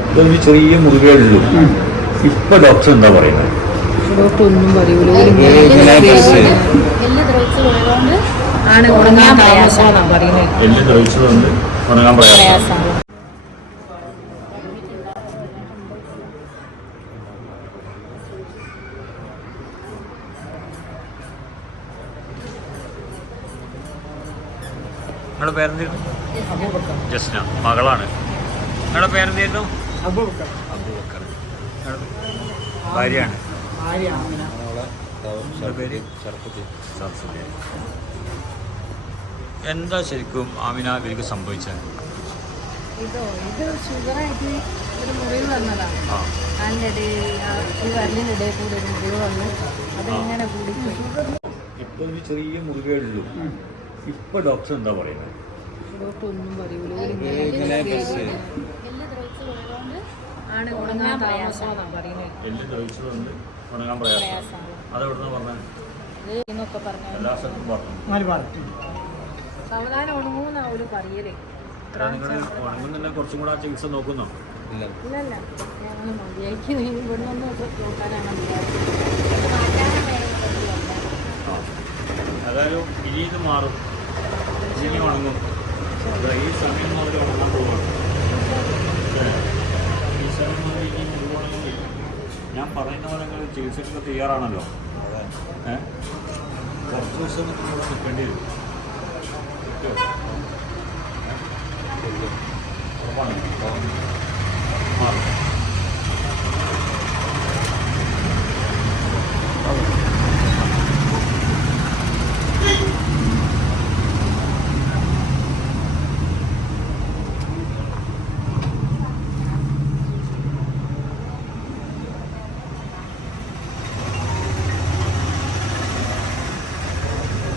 ഇപ്പൊ ഒരു ചെറിയ മുറിവേ ഉള്ളൂ. ഇപ്പൊ ഡോക്ടർ എന്താ പറയുന്നത് ഡോക്ടർ ഒന്നും പറയൂല. എല്ല് ദ്രവിച്ചതുകൊണ്ട് ഉണങ്ങാൻ പ്രയാസമാണ്. നിങ്ങളുടെ പേരെന്തായിരുന്നു ജസ്ന മകളാണ്. നിങ്ങളുടെ പേരെന്തായിരുന്നു അബൂബക്കർ. ഭാര്യയാണ്. എന്താ ശരിക്കും ആമിന ഇവർക്ക് സംഭവിച്ചത്? ഇതോ ഇത് ഷുഗറായിട്ട് ഒരു മുറിവ് വന്നതാണ്. ആ. അതിന്റെ ഇടയിൽ ഈ വരലിന്റെ കൂടി ഒരു മുറിവ് വന്ന്. അതിങ്ങനെ കൂടിപ്പോയി? ഇപ്പൊ ഒരു ചെറിയ മുറിവേ ഉള്ളൂ. ഇപ്പൊ ഡോക്ടർ എന്താ പറയുന്നത്? ഡോക്ടർ ഒന്നും പറയൂല. പറയുന്നത് എല്ല് ഉണങ്ങാൻ പ്രയാസം പ്രയാസമാണ് അതെവിടുന്ന പറഞ്ഞത് ഇത് എന്നൊക്കെ പറഞ്ഞാൽ എല്ലാ സ്ഥലത്തും പറഞ്ഞു സാവധാനം ഉണങ്ങൂന്നാ ഒരു പറയൽ. എത്ര നിങ്ങൾ ഉണങ്ങുന്നുണ്ടെങ്കിൽ കുറച്ചും കൂടെ ആ ചികിത്സ നോക്കുന്നോ? ഇല്ലല്ല. ഞങ്ങൾ മതിയാക്കി. ഇവിടെ നിന്ന് നോക്കാനാണ് അതായത് ഇനി ഇത് മാറും. ഇനി ഉണങ്ങും. ഈ സമയം മുതൽ ഉണങ്ങാൻ പോവാണ് ഏ? ഈ സമയം മുതൽ ഇനി മുഴുവൻ ഉണങ്ങുന്നില്ല ഞാൻ പറയുന്ന പോലെ നിങ്ങൾ ചികിത്സയ്ക്ക് തയ്യാറാണല്ലോ. കുറച്ച് ദിവസം ഇവിടെ നിൽക്കേണ്ടി വരും. ഉറപ്പാണ്. മാറും